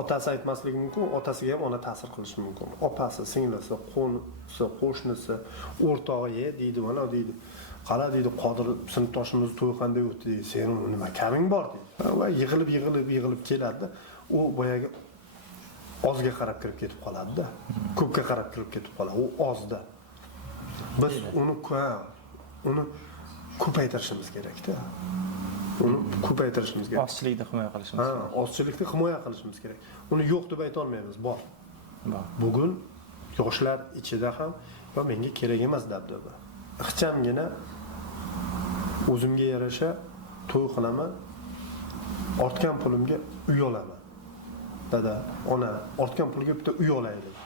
otasi aytmasligi mumkin, otasiga ham ona ta'sir qilishi mumkin. Opasi, singlisi, qo'shnisi, o'rtog'i deydi, mana deydi. Qara deydi, Qodir sinfdoshimiz to'y qanday o'tdi deydi. Sen nima kaming bor deydi. Va yig'ilib keladi. U boyaga ozga qarab kirib ketib qoladi-da. Ko'pga qarab kirib ketib qoladi. U ozda. Biz uni ko'paytirishimiz kerak-da. Uni ko'paytirishimiz kerak. Ozchilikni himoya qilishimiz kerak. Ozchilikni himoya qilishimiz kerak. Uni yo'q deb ayta olmaymiz, bor. Bugun yoshlar ichida ham va menga kerak emas dabdaba. Ixchamgina o'zimga yarasha to'y qilaman, ortgan pulimga uy olaman. Dada, ona, ortgan pulga bitta uy olaylik.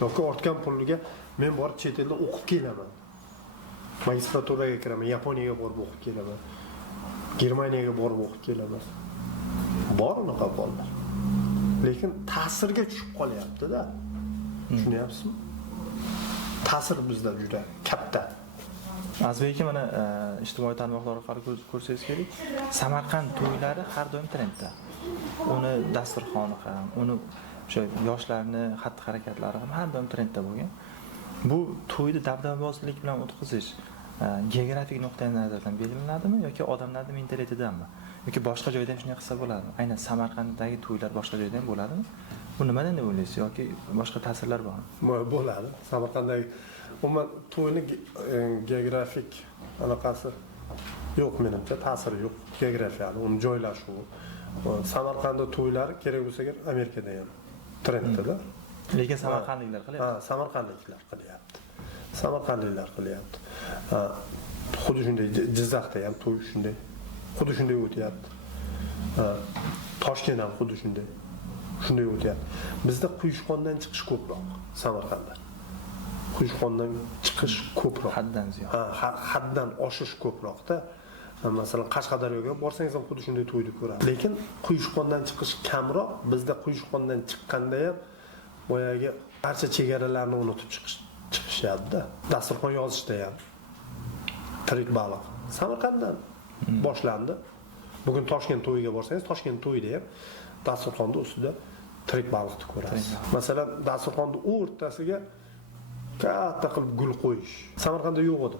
Yoki ortgan pulga men borib chet elda o'qib kelaman. Magistraturaga kiraman, Yaponiyaga borib o'qib kelaman. Germaniyaga borib o'qib kelaman. Bor unaqa bolalar. Lekin ta'sirga tushib qolyapti-da. Tushunyapsizmi? Ta'sir bizda juda katta. Azbek aka, mana ijtimoiy tarmoqlar orqali ko'rsangiz kerak, Samarqand to'ylari har doim trendda. Uni dasturxoni ham, uni o'sha yoshlarning xatti-harakatlari ham har doim trendda bo'lgan. Bu to'yni dabdababozlik bilan o'tkazish geografik nuqtai nazardan belgilanadimi yoki odamlarning mentalitetidanmi? Yoki boshqa joyda ham shunday qilsa bo'ladimi? Aynan Samarqanddagi to'ylar boshqa joyda ham bo'ladimi? Bu nimadan deb o'ylaysiz yoki boshqa ta'sirlar bormi? Bo'ladi. Samarqanddagi umuman to'yni geografik anaqasi yo'q menimcha, ta'siri yo'q. Geografiyani, uni joylashuvi. Samarqandda to'ylar kerak bo'lsa kerak Amerikada ham trendda. Lekin samarqandliklar qilyapti. Samarqandliklar qilyapti. Samarqandliklar qilyapti. Xuddi shunday Jizzaxda ham to'y shunday. Xuddi shunday o'tyapti. Toshkent ham xuddi shunday o'tyapti. Bizda quyushqondan chiqish ko'proq Samarqandda. quyushqondan chiqish ko'proq. Haddan ziyod. Haddan oshish ko'proqda. Masalan, Qashqadaryoga borsangiz ham xuddi shunday to'yni ko'rasiz. Lekin quyushqondan chiqish kamroq. Bizda quyushqondan chiqqanda ham boyagi barcha chegaralarni unutib chiqishyapti. Dasturxon yozishda ham tirik baliq Samarqanddan boshlandi. Bugun Toshkent to'yiga borsangiz, Toshkent to'yida ham dasturxonda ustida tirik baliqni ko'rasiz. Masalan, dasturxonni o'rtasiga katta qilib gul qo'yish. Samarqandda yo'q edi.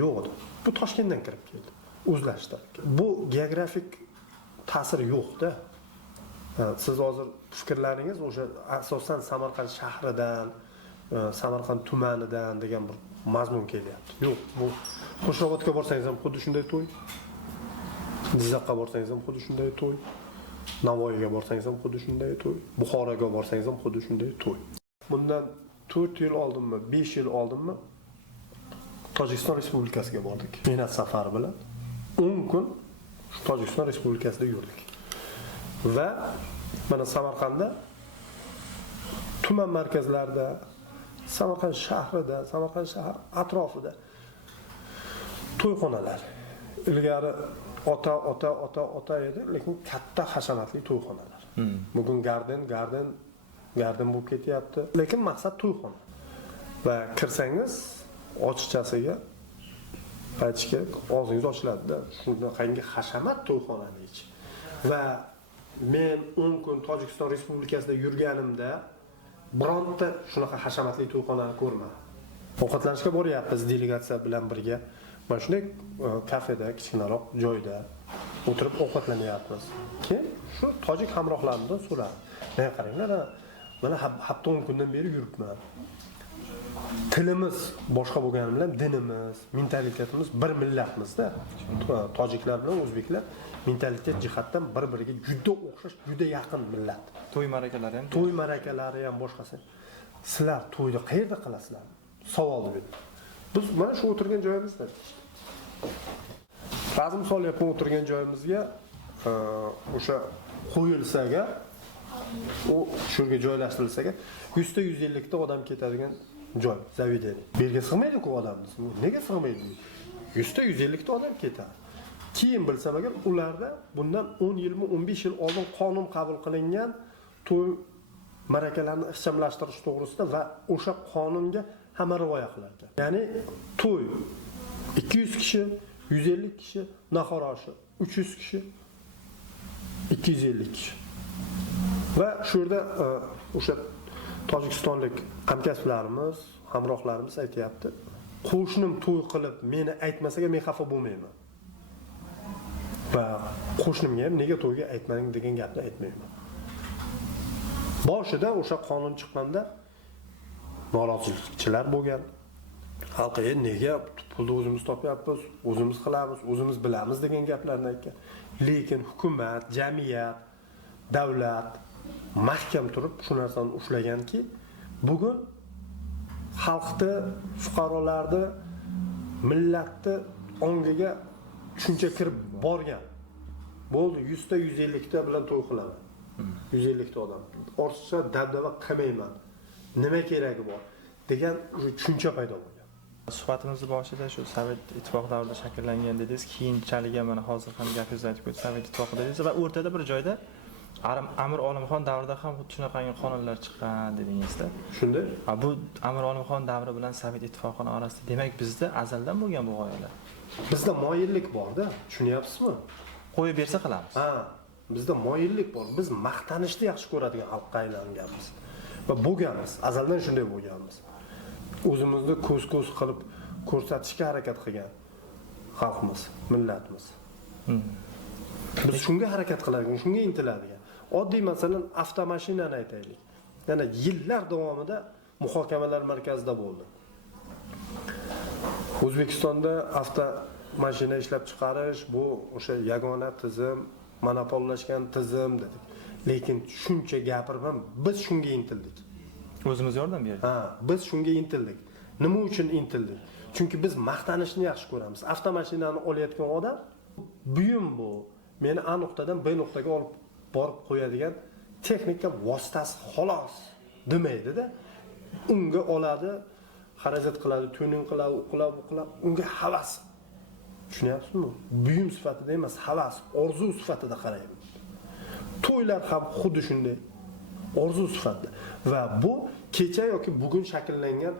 Yo'q edi. Bu Toshkentdan kirib keldi. O'zlashdi. Bu geografik ta'sir yo'q-da. Siz hozir fikrlaringiz o'sha asosan Samarqand shahridan, Samarqand tumanidan degan bir mazmun kelyapti. Yo'q, bu Qo'shrobodga borsangiz ham xuddi shunday to'y. Jizzaxga borsangiz ham xuddi shunday to'y. Navoiyga borsangiz ham xuddi shunday to'y. Buxoroga borsangiz ham xuddi shunday to'y. Bundan 4 yil oldinmi, 5 yil oldinmi Tojikiston Respublikasiga bordik. Mehnat safari bilan 10 kun Tojikiston Respublikasida yurdik. Va mana Samarqandda tuman markazlarida, Samarqand shahrida, Samarqand shahar atrofida to'yxonalar. Ilgari ota edi, lekin katta hashamatli to'yxonalar. Bugun garden bo'lib ketyapti. Lekin maqsad to'yxona. Va kirsangiz ochiqchasiga aytish kerak, og'zingiz ochiladi-da. Shunaqangi hashamat to'yxonani ichi. Va men 10 kun Tojikiston Respublikasida yurganimda bironta shunaqa hashamatli to'yxonani ko'rmadim. Ovqatlanishga boryapmiz delegatsiya bilan birga. Mana shunday kafeda, kichkinaroq joyda o'tirib ovqatlanyapmiz. Keyin shu tojik hamrohlarimdan so'radim. Men qaranglar, mana hafta 10 kundan beri yuribman. Tilimiz boshqa bo'lgani bilan dinimiz, mentalitetimiz bir millatmizda. Tojiklar bilan o'zbeklar mentalitet jihatdan bir-biriga juda o'xshash, juda yaqin millat. To'y marakalari ham. To'y marakalari ham boshqasi. Sizlar to'yni qayerda qilasizlar? Savol berdim. Biz mana shu o'tirgan joyimizda. Razm solyapman o'tirgan joyimizga o'sha qo'yilsaga, u shunga joylashtirilsaga 100 ta 150 ta odam ketadigan joy, zavideniya. Belga sig'maydi-ku odamimiz. Nega sig'maydi? 100 ta 150 ta odam ketadi. Keyin bilsam agar ularda bundan 10 yilmi 15 yil oldin qonun qabul qilingan to'y marakalarni ixchamlashtirish to'g'risida va o'sha qonunga hamma rioya qilardi. Ya'ni to'y 200 kishi, 150 kishi, naxoroshi 300 kishi, 250 kishi. Va shu yerda o'sha tojikistonlik hamkasblarimiz, hamrohlarimiz aytayapti. Qo'shnim to'y qilib meni aytmasaga men xafa bo'lmayman. Va qo'shnimga ham nega to'yga aytmading degan gapni aytmayman. Boshida o'sha qonun chiqqanda norozilikchilar bo'lgan. Xalqqa nega pulni o'zimiz topyapmiz, o'zimiz qilamiz, o'zimiz bilamiz degan gaplarni aytgan. Lekin hukumat, jamiyat, davlat mahkam turib shu narsani ushlaganki, bugun xalqni, fuqarolarni, millatni ongiga shuncha kirib borgan. Bo'ldi, 100 ta 150 ta bilan to'y qilaman. 150 ta odam. Ortiqcha dabdaba qilmayman. Nima keragi bor degan tushuncha paydo bo'lgan. Suhbatimizni boshida shu Sovet ittifoqi davrida shakllangan dedingiz, keyinchalik mana hozir ham gapingizni aytib o'tdingiz, Sovet ittifoqi dedingiz va o'rtada bir joyda Amir Olimxon davrida ham xuddi shunaqangi qonunlar chiqqan dedingizda. Shunday. Bu Amir Olimxon davri bilan Sovet ittifoqining orasida, demak bizda azaldan bo'lgan bu g'oyalar. Bizda moyillik bor-da, tushunyapsizmi? Qo'yib bersa qilamiz. Bizda moyillik bor. Biz maqtanishni yaxshi ko'radigan xalqqa aylanganmiz. Va bo'lganmiz, azaldan shunday bo'lganmiz. O'zimizni ko'z-ko'z qilib ko'rsatishga harakat qilgan xalqimiz, millatimiz. Biz shunga harakat qiladigan, shunga intiladigan. Oddiy masalan avtomashinani aytaylik. Yana yillar davomida muhokamalar markazida bo'ldi. O'zbekistonda avtomashina ishlab chiqarish bu o'sha yagona tizim, monopollashgan tizim dedik. Lekin shuncha gapirib ham biz shunga intildik. O'zimiz yordam berdik. Biz shunga intildik. Nima uchun intildik? Chunki biz maqtanishni yaxshi ko'ramiz. Avtomashinani olayotgan odam buyum bu. Meni A nuqtadan B nuqtaga olib borib qo'yadigan texnika vositasi xolos demaydi-da. unga oladi, xarajat qiladi, tuning qiladi, u qiladi, unga havas. Tushunyapsizmi? Buyum sifatida emas, havas, orzu sifatida qaraymiz. To'ylar ham xuddi shunday. Orzu sifatida. Va bu kecha yoki bugun shakllangan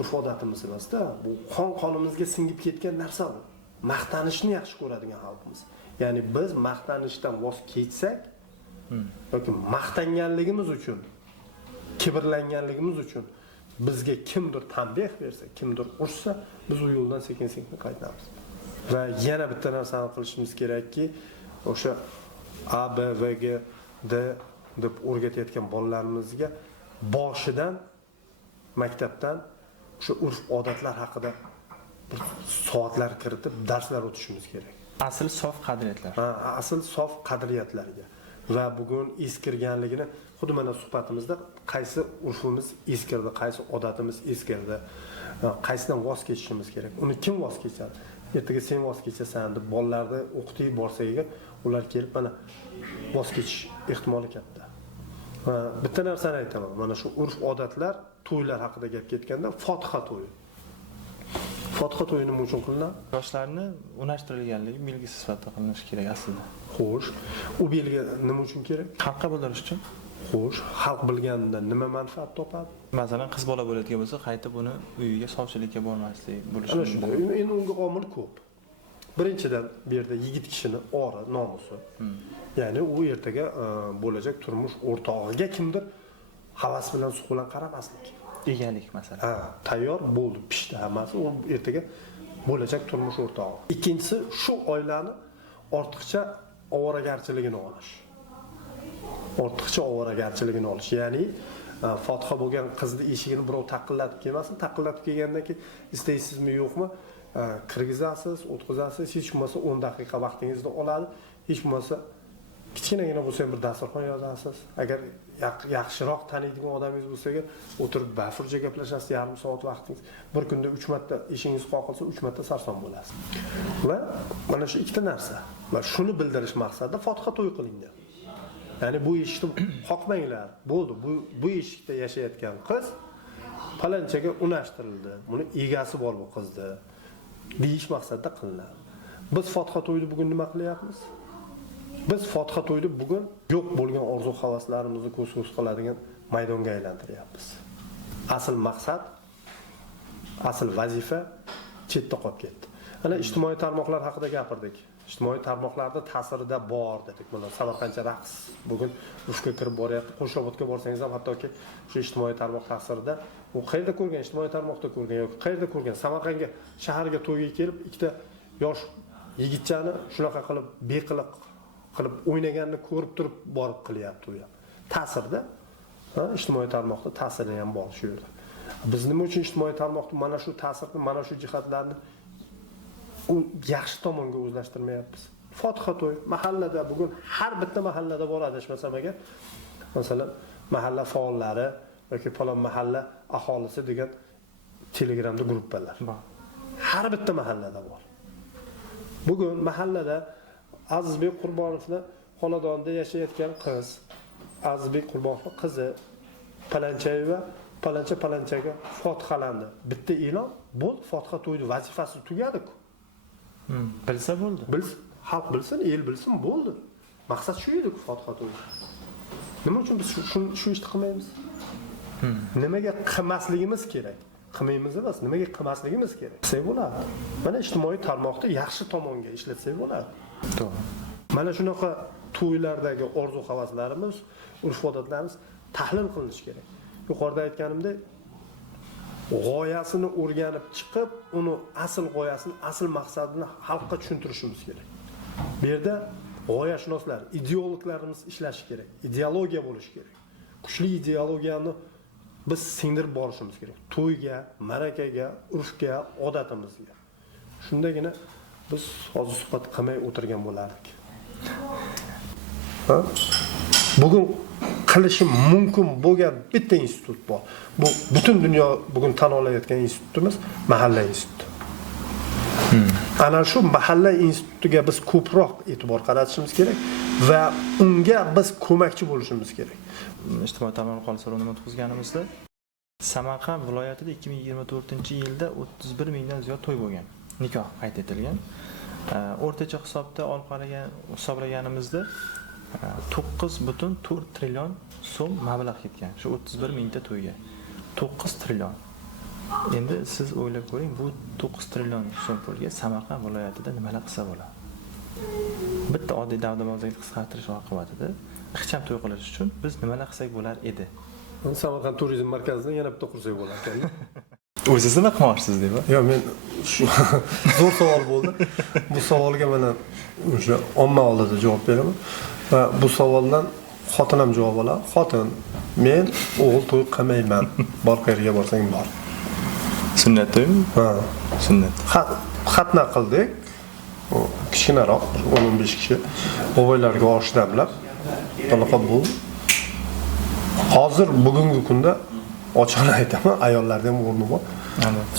urf-odatimiz emas-da. Bu qon-qonimizga singib ketgan narsa bu. Maqtanishni yaxshi ko'radigan xalqimiz. Ya'ni biz maqtanishdan voz kechsak yoki maqtanganligimiz uchun, kibrlanganligimiz uchun bizga kimdir tanbeh bersa, kimdir ursa, biz u yo'ldan sekin-sekin qaytamiz. Va yana bitta narsani qilishimiz kerakki, o'sha A, B, V, G, D deb o'rgatayotgan bolalarimizga boshidan maktabdan o'sha urf-odatlar haqida bir soatlar kiritib darslar o'tishimiz kerak. Asl sof qadriyatlar. Asl sof qadriyatlarga. Va bugun eskirganligini xuddi mana suhbatimizda qaysi urfimiz eskirdi, qaysi odatimiz eskirdi, qaysidan voz kechishimiz kerak. Uni kim voz kechadi? Ertaga sen voz kechasan deb bolalarni o'qitib borsak, ular kelib mana voz kechish ehtimoli katta. Bitta narsani aytaman. Mana shu urf-odatlar, to'ylar haqida gap ketganda Fotiha to'yi. Fotiha to'yi nima uchun qilinadi? Yoshlarni unashtirilganligi belgisi sifatida qilinishi kerak aslida. Xo'sh, u belgi nima uchun kerak? Xalqqa bildirish uchun. Xo'sh, xalq bilganida nima manfaat topadi? Masalan, qiz bola bo'ladigan bo'lsa, qaytib uni uyiga sovchilikka bormaslik bo'lishi Ana shunday. Endi unga omil ko'p. Birinchidan bu yerda yigit kishining ori, nomusi. Ya'ni u ertaga bo'lajak turmush o'rtog'iga kimdir havas bilan suv bilan qaramaslik. Egalik masalan. Tayyor bo'ldi, pishdi hammasi, u ertaga bo'lajak turmush o'rtog'i. Ikkinchisi shu oilani ortiqcha ovoragarchiligini olish. Ortiqcha ovoragarchiligini olish. Ya'ni Fotiha bo'lgan qizni eshigini birov taqillatib kelmasin, taqillatib kelgandan keyin istaysizmi yo'qmi, kirgizasiz, o'tkazasiz, hech bo'lmasa 10 daqiqa vaqtingizni oladi, hech bo'lmasa kichkinagina bo'lsa ham bir dasturxon yozasiz. Agar yaxshiroq taniydigan odamingiz bo'lsa, o'tirib bafurja gaplashasiz, yarim soat vaqtingiz. Bir kunda 3 marta eshingiz qoqilsa, 3 marta sarson bo'lasiz. Va mana shu ikkita narsa. Va shuni bildirish maqsadida Fotiha to'y qilingan. Ya'ni bu eshikni qoqmanglar. Bo'ldi. Bu eshikda yashayotgan qiz palanchaga unashtirildi. Buni egasi bor bu qizni. Deyish maqsadida qilinadi. Biz Fotiha to'yni bugun nima qilyapmiz? Biz Fotiha to'yni bugun yo'q bo'lgan orzu-havaslarimizni ko'z-ko'z qiladigan maydonga aylantiryapmiz. Asl maqsad, asl vazifa chetda qolib ketdi. Ana ijtimoiy tarmoqlar haqida gapirdik. Ijtimoiy tarmoqlarda ta'sirida bor dedik. Mana Samarqandcha raqs bugun urfga kirib boryapti. Qo'shrobotga borsangiz ham hattoki shu ijtimoiy tarmoq ta'sirida u qayerda ko'rgan, ijtimoiy tarmoqda ko'rgan yoki qayerda ko'rgan, Samarqandga shaharga to'yga kelib ikkita yosh yigitchani shunaqa qilib beqiliq qilib o'ynaganini ko'rib turib borib qilyapti u ham. Ta'sirda, ijtimoiy tarmoqda ta'siri ham bor shu yerda. Biz nima uchun ijtimoiy tarmoqda mana shu ta'sirni, mana shu jihatlarni u yaxshi tomonga o'zlashtirmayapmiz. Fotiha to'y mahallada bugun har bitta mahallada bor adashmasam agar. Masalan, mahalla faollari yoki falon mahalla aholisi degan Telegramda gruppalar bor. Har bitta mahallada bor. Bugun mahallada Azizbek Qurbonovning xonadonida yashayotgan qiz, Azizbek Qurbonovning qizi Palanchayeva palanchaga fotihalandi. Bitta e'lon, bu Fotiha to'yni vazifasi tugadi-ku. Bilsa bo'ldi. Xalq bilsin, el bilsin, bo'ldi. Maqsad shu edi-ku Fotiha to'yi. Nima uchun biz shu ishni qilmaymiz? Nimaga qilmasligimiz kerak? Qilmaymiz emas, nimaga qilmasligimiz kerak? Qilsak bo'ladi. Mana ijtimoiy tarmoqda yaxshi tomonga ishlatsak bo'ladi. To'g'ri. Mana shunaqa to'ylardagi orzu-havaslarimiz, urf-odatlarimiz tahlil qilinishi kerak. Yuqorida aytganimdek, g'oyasini o'rganib chiqib, uni asl g'oyasini, asl maqsadini xalqqa tushuntirishimiz kerak. Bu yerda g'oyashunoslar, ideologlarimiz ishlashi kerak, ideologiya bo'lishi kerak. Kuchli ideologiyani biz singdirib borishimiz kerak. To'yga, ma'rakaga, urfga, odatimizga. Shundagina biz hozir suhbat qilmay o'tirgan bo'lardik. Bugun qilishi mumkin bo'lgan bitta institut bor. Bu butun dunyo bugun tan olayotgan institutimiz mahalla instituti. Ana shu mahalla institutiga biz ko'proq e'tibor qaratishimiz kerak va unga biz ko'makchi bo'lishimiz kerak. Ijtimoiy tarmoq orqali so'rovnoma o'tkazganimizda Samarqand viloyatida 2024-yilda 31 mingdan ziyod to'y bo'lgan. Nikoh qayd etilgan. O'rtacha hisobda olib hisoblaganimizda 9,4 trillion so'm mablag' ketgan. Shu 31 mingta to'yga. 9 trillion. Endi siz o'ylab ko'ring, bu 9 trillion so'm pulga Samarqand viloyatida nimalar qilsa bo'ladi? Bitta oddiy davdabozlikni qisqartirish oqibatida ixcham to'y qilish uchun biz nimalar qilsak bo'lar edi? Samarqand turizm markazini yana bitta qursak bo'lar ekan. O'zingiz nima qilmoqchisiz deb? Yo'q, men shu zo'r savol bo'ldi. Bu savolga mana o'sha omma oldida javob beraman. Va bu savoldan xotinam javob oladi. Xotin, men o'g'il to'y qilmayman. Bor qayerga borsang bor. Sunnat to'ymi? Ha, Sunnat. Xatna qildik. Kichkinaroq 10-15 kishi boboylarga osh damlab talaqa bu. Hozir bugungi kunda ochiqni aytaman, ayollarda ham o'rni bor.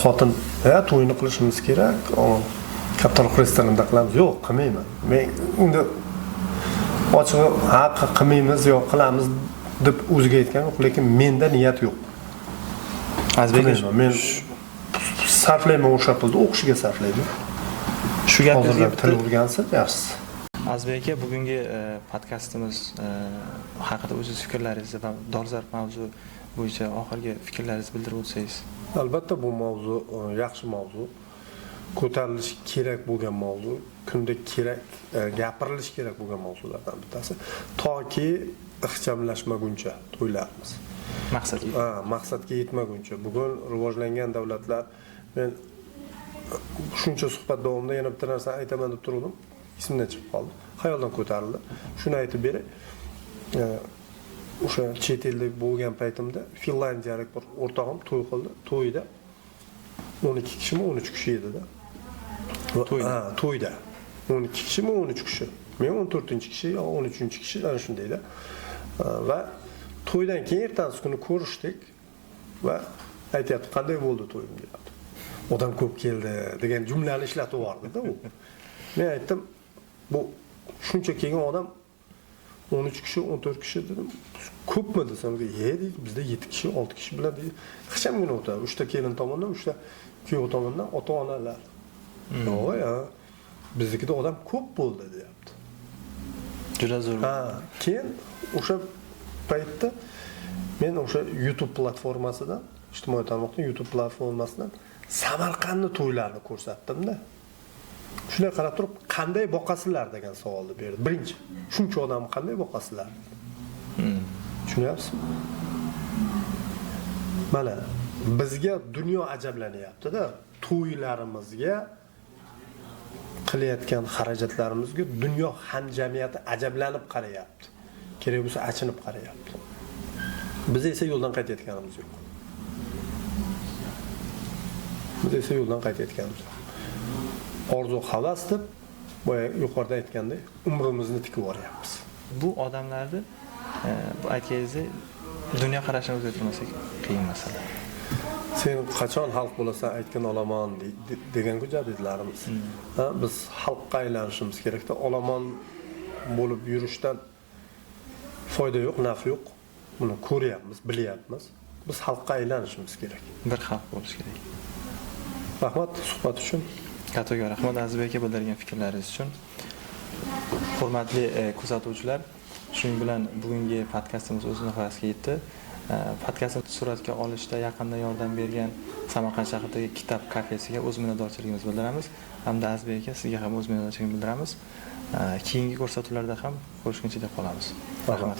Xotin, to'yni qilishimiz kerak, kattaroq restoranda qilamiz. Yo'q, qilmayman. Men endi ochig'i qilmaymiz yo qilamiz deb o'ziga aytgan yo'q, lekin menda niyat yo'q. Azbek, men sarflayman o'sha pulni o'qishga sarflayman. Shu gapingizga til o'rgansa yaxshisi. Azbek aka, bugungi podkastimiz haqida o'zingiz fikrlaringizni va dolzarb mavzu bo'yicha oxirgi fikrlaringizni bildirib o'tsangiz. Albatta bu mavzu yaxshi mavzu. Ko'tarilishi kerak bo'lgan mavzu, kunda kerak, gapirilishi kerak bo'lgan mavzulardan bittasi. Toki ixchamlashmaguncha to'ylarimiz. Maqsadga yetmaguncha. Bugun rivojlangan davlatlar, men shuncha suhbat davomida yana bitta narsani aytaman deb turdim. Esimdan chiqib qoldi. Xayoldan ko'tarildi. Shuni aytib beray. O'sha chet elda bo'lgan paytimda finlandiyalik bir o'rtog'im to'y qildi. To'yda 12 kishimi 13 kishi edi-da. To'yda 12 kishimi 13 kishi. Men 14-kishi yo 13-kishi ana shundayda. Va to'ydan keyin ertasi kuni ko'rishdik va aytayapti, qanday bo'ldi to'yim deyapti. Odam ko'p keldi degan jumlani ishlatib yubordi-da u. Men aytdim, bu shuncha kelgan odam 13 kishi, 14 kishi dedim. Ko'pmi desam, deydi, bizda 7 kishi, 6 kishi bilan deydi. Qachongina o'tadi? 3 ta kelin tomondan, 3 ta kuyov tomondan ota-onalar. Yo'q, biznikida odam ko'p bo'ldi, deyapti. Juda zo'r. Keyin o'sha paytda men o'sha YouTube platformasidan, ijtimoiy tarmoqning YouTube platformasidan Samarqandning to'ylarini ko'rsatdim-da. Shunday qarab turib, qanday boqasizlar degan savolni berdi. Birinchi, shuncha odamni qanday boqasizlar? Tushunyapsizmi? Mana bizga dunyo ajablanyapti-da, to'ylarimizga qilayotgan xarajatlarimizga dunyo hamjamiyati ajablanib qarayapti. Kerak bo'lsa achinib qarayapti. Biz esa yo'ldan qaytayotganimiz yo'q. Orzu havas deb, boya yuqorida aytgandek, umrimizni tikib yuboryapmiz. Bu odamlarni bu aytganingizdek dunyo qarashini o'zgartirmasak qiyin masala. Sen qachon xalq bo'lasan aytgan olaman degan-ku jadidlarimiz. Biz xalqqa aylanishimiz kerak-da, olomon bo'lib yurishdan foyda yo'q, naf yo'q. Buni ko'ryapmiz, bilyapmiz. Biz xalqqa aylanishimiz kerak. Bir xalq bo'lish kerak. Rahmat suhbat uchun. Kattaga rahmat Azizbek aka bildirgan fikrlaringiz uchun. Hurmatli kuzatuvchilar, shuning bilan bugungi podkastimiz o'z nihoyasiga yetdi. Podkastni suratga olishda yaqinda yordam bergan Samarqand shahridagi Kitob kafesiga o'z minnatdorchiligimizni bildiramiz. Hamda Azizbek aka, sizga ham o'z minnatdorchiligimizni bildiramiz. Keyingi ko'rsatuvlarda ham ko'rishguncha deb qolamiz. Rahmat.